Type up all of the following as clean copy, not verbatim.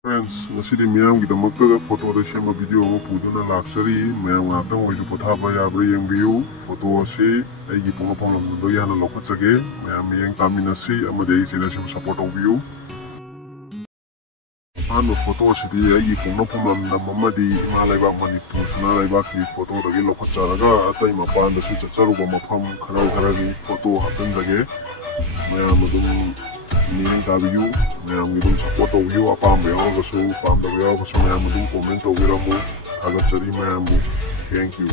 Friends, ngasi miyam gidamakta photo da sema video mo puduna laksari mayam ngakang oisu pothaba yabra yengbiu photo asi aigi pungapong lamdo yana lokatsage mayam yeng taminasi amade aigi sila sema support obiu ano photo asi di aigi pungapong lamdam amadi imalaiba Manipur sanalaiba ki photo dagi lokatsaraga atai mapan da su chacharuba mapham kharage photo haptanjage mayam adum miyang tabiu mayam gidum support obiu apamba yawagasu apamba yawagasu mayam adum comment obiramu thagatsari mayamu thank you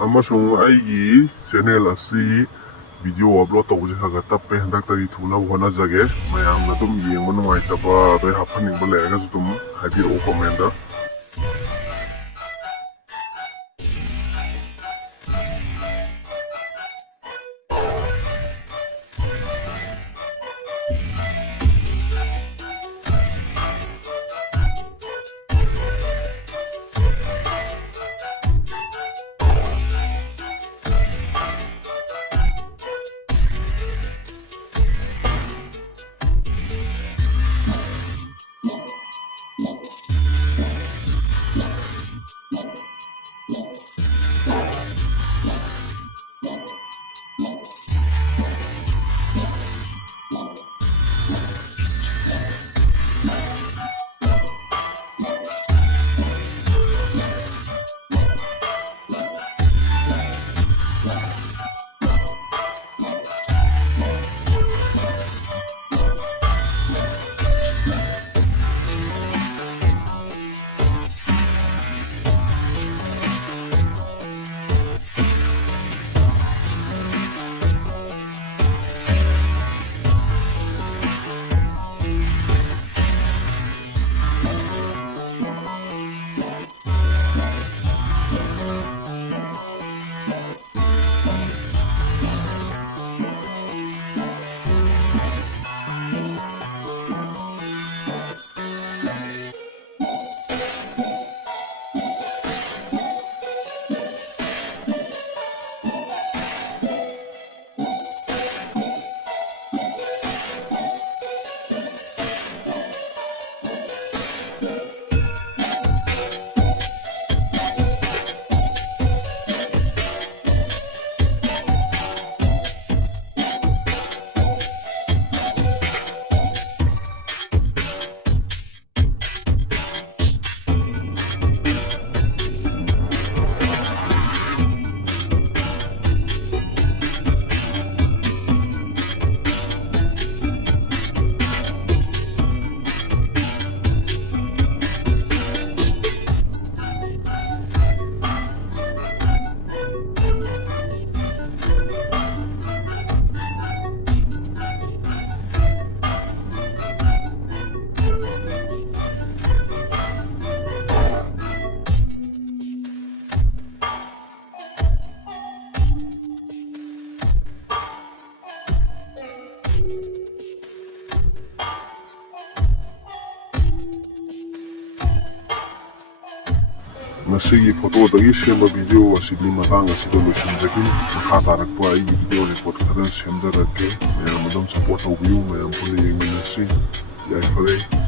amasung aigi channel asi video upload tawje haga tappe handaktari thuna honajage mayamna dum yengma nungaitaba doi hafaningba leragasu dum haibiro comment da Nasigi photo dagi sema video asidi matang asida losinjagi makha tarakpa aigi video report khara semjarake mayam adum support obiu mayam puli yengmenase yai fare